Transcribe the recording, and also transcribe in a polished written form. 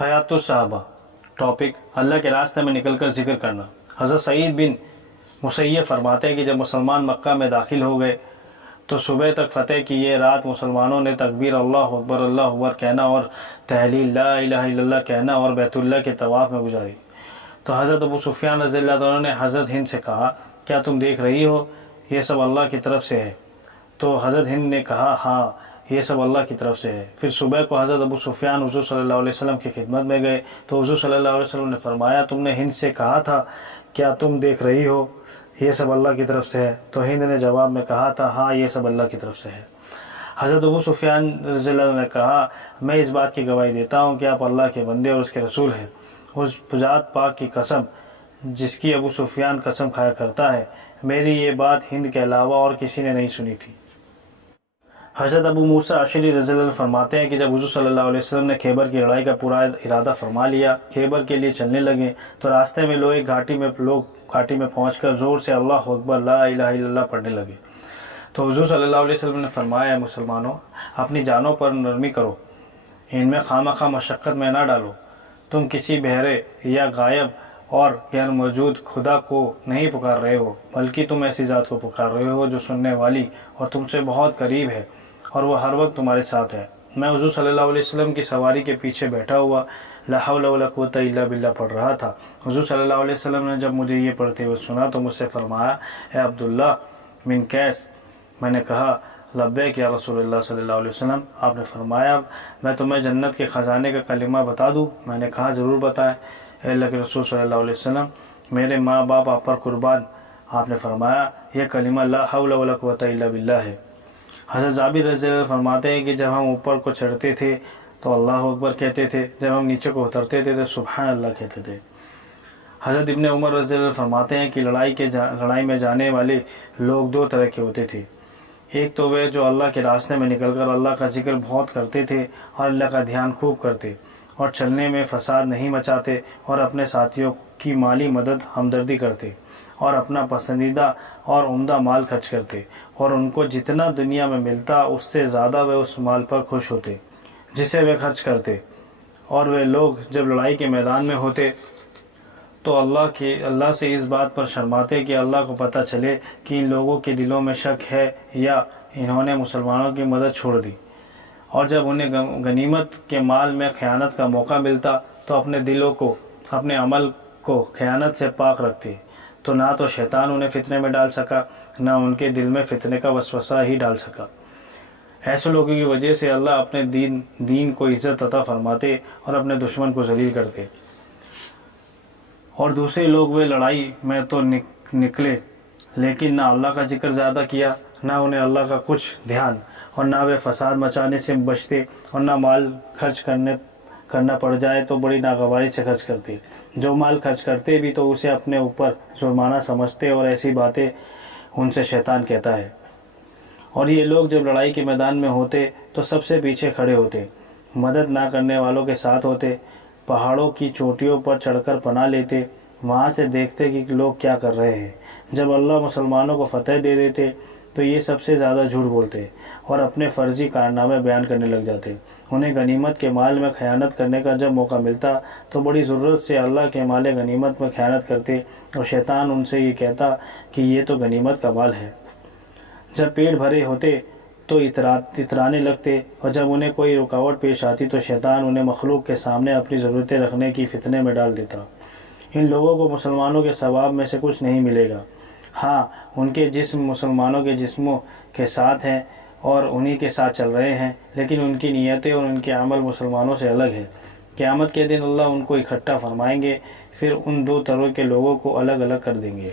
حیات الصحابہ ٹاپک اللہ کے راستے میں نکل کر ذکر کرنا۔ حضرت سعید بن مسیب فرماتے ہیں کہ جب مسلمان مکہ میں داخل ہو گئے تو صبح تک فتح کی یہ رات مسلمانوں نے تکبیر اللہ اکبر کہنا اور تحلیل لا الہ الا اللہ کہنا اور بیت اللہ کے طواف میں گزاری۔ تو حضرت ابو سفیان رضی اللہ عنہ نے حضرت ہند سے کہا کیا تم دیکھ رہی ہو یہ سب اللہ کی طرف سے ہے؟ تو حضرت ہند نے کہا ہاں یہ سب اللہ کی طرف سے ہے۔ پھر صبح کو حضرت ابو سفیان حضور صلی اللہ علیہ وسلم کی خدمت میں گئے تو حضور صلی اللہ علیہ وسلم نے فرمایا تم نے ہند سے کہا تھا کیا تم دیکھ رہی ہو یہ سب اللہ کی طرف سے ہے؟ تو ہند نے جواب میں کہا تھا ہاں یہ سب اللہ کی طرف سے ہے۔ حضرت ابو سفیان رضی اللہ عنہ نے کہا میں اس بات کی گواہی دیتا ہوں کہ آپ اللہ کے بندے اور اس کے رسول ہیں۔ اس ذات پاک کی قسم جس کی ابو سفیان قسم کھایا کرتا ہے میری یہ بات ہند کے علاوہ اور کسی نے نہیں سنی تھی۔ حضرت ابو موسیٰ اشعری رضی اللہ عنہ فرماتے ہیں کہ جب حضور صلی اللہ علیہ وسلم نے خیبر کی لڑائی کا پورا ارادہ فرما لیا، خیبر کے لیے چلنے لگے تو راستے میں لوگ گھاٹی میں پہنچ کر زور سے اللہ اکبر لا الہ الا اللہ پڑھنے لگے۔ تو حضور صلی اللہ علیہ وسلم نے فرمایا مسلمانوں اپنی جانوں پر نرمی کرو، ان میں خواہ مشقت میں نہ ڈالو، تم کسی بہرے یا غائب اور غیر موجود خدا کو نہیں پکار رہے ہو بلکہ تم ایسی ذات کو پکار رہے ہو جو سننے والی اور تم سے بہت قریب ہے اور وہ ہر وقت تمہارے ساتھ ہے۔ میں حضور صلی اللہ علیہ وسلم کی سواری کے پیچھے بیٹھا ہوا لا حول ولا قوت الا باللہ پڑھ رہا تھا۔ حضور صلی اللہ علیہ وسلم نے جب مجھے یہ پڑھتے ہوئے سنا تو مجھ سے فرمایا اے عبداللہ بن قیس، میں نے کہا لبیک یا رسول اللہ صلی اللہ علیہ وسلم۔ آپ نے فرمایا میں تمہیں جنت کے خزانے کا کلمہ بتا دوں؟ میں نے کہا ضرور بتائیں اے اللہ کے رسول صلی اللہ علیہ وسلم، میرے ماں باپ آپ پر قربان۔ آپ نے فرمایا یہ کلمہ لا حول ولا قوت الا باللہ ہے۔ حضرت جابر رضی اللہ عنہ فرماتے ہیں کہ جب ہم اوپر کو چڑھتے تھے تو اللہ اکبر کہتے تھے، جب ہم نیچے کو اترتے تھے تو سبحان اللہ کہتے تھے۔ حضرت ابن عمر رضی اللہ عنہ فرماتے ہیں کہ لڑائی میں جانے والے لوگ دو طرح کے ہوتے تھے، ایک تو وہ جو اللہ کے راستے میں نکل کر اللہ کا ذکر بہت کرتے تھے اور اللہ کا دھیان خوب کرتے اور چلنے میں فساد نہیں مچاتے اور اپنے ساتھیوں کی مالی مدد ہمدردی کرتے اور اپنا پسندیدہ اور عمدہ مال خرچ کرتے اور ان کو جتنا دنیا میں ملتا اس سے زیادہ وہ اس مال پر خوش ہوتے جسے وہ خرچ کرتے۔ اور وہ لوگ جب لڑائی کے میدان میں ہوتے تو اللہ سے اس بات پر شرماتے کہ اللہ کو پتہ چلے کہ ان لوگوں کے دلوں میں شک ہے یا انہوں نے مسلمانوں کی مدد چھوڑ دی، اور جب انہیں غنیمت کے مال میں خیانت کا موقع ملتا تو اپنے دلوں کو اپنے عمل کو خیانت سے پاک رکھتے، تو نہ تو شیطان انہیں فتنے میں ڈال سکا نہ ان کے دل میں فتنے کا وسوسہ ہی ڈال سکا۔ ایسے لوگوں کی وجہ سے اللہ اپنے دین کو عزت عطا فرماتے اور اپنے دشمن کو ذلیل کرتے۔ اور دوسرے لوگ وہ لڑائی میں تو نکلے لیکن نہ اللہ کا ذکر زیادہ کیا، نہ انہیں اللہ کا کچھ دھیان، اور نہ وہ فساد مچانے سے بچتے اور نہ مال خرچ کرنا پڑ جائے تو بڑی ناگواری سے خرچ کرتے۔ جو مال خرچ کرتے بھی تو اسے اپنے اوپر جرمانہ سمجھتے اور ایسی باتیں ان سے شیطان کہتا ہے۔ اور یہ لوگ جب لڑائی کے میدان میں ہوتے تو سب سے پیچھے کھڑے ہوتے، مدد نہ کرنے والوں کے ساتھ ہوتے، پہاڑوں کی چوٹیوں پر چڑھ کر پناہ لیتے، وہاں سے دیکھتے کہ لوگ کیا کر رہے ہیں۔ جب اللہ مسلمانوں کو فتح دے دیتے تو یہ سب سے زیادہ جھوٹ بولتے اور اپنے فرضی کارنامے بیان کرنے لگ جاتے۔ انہیں غنیمت کے مال میں خیانت کرنے کا جب موقع ملتا تو بڑی ضرورت سے اللہ کے مال غنیمت میں خیانت کرتے اور شیطان ان سے یہ کہتا کہ یہ تو غنیمت کا مال ہے۔ جب پیٹ بھرے ہوتے تو اترانے لگتے اور جب انہیں کوئی رکاوٹ پیش آتی تو شیطان انہیں مخلوق کے سامنے اپنی ضرورتیں رکھنے کی فتنے میں ڈال دیتا۔ ان لوگوں کو مسلمانوں کے ثواب میں سے کچھ نہیں ملے گا، ہاں ان کے جسم مسلمانوں کے جسموں کے ساتھ ہیں اور انہی کے ساتھ چل رہے ہیں، لیکن ان کی نیتیں اور ان کے عمل مسلمانوں سے الگ ہے۔ قیامت کے دن اللہ ان کو اکٹھا فرمائیں گے، پھر ان دو طرح کے لوگوں کو الگ الگ کر دیں گے۔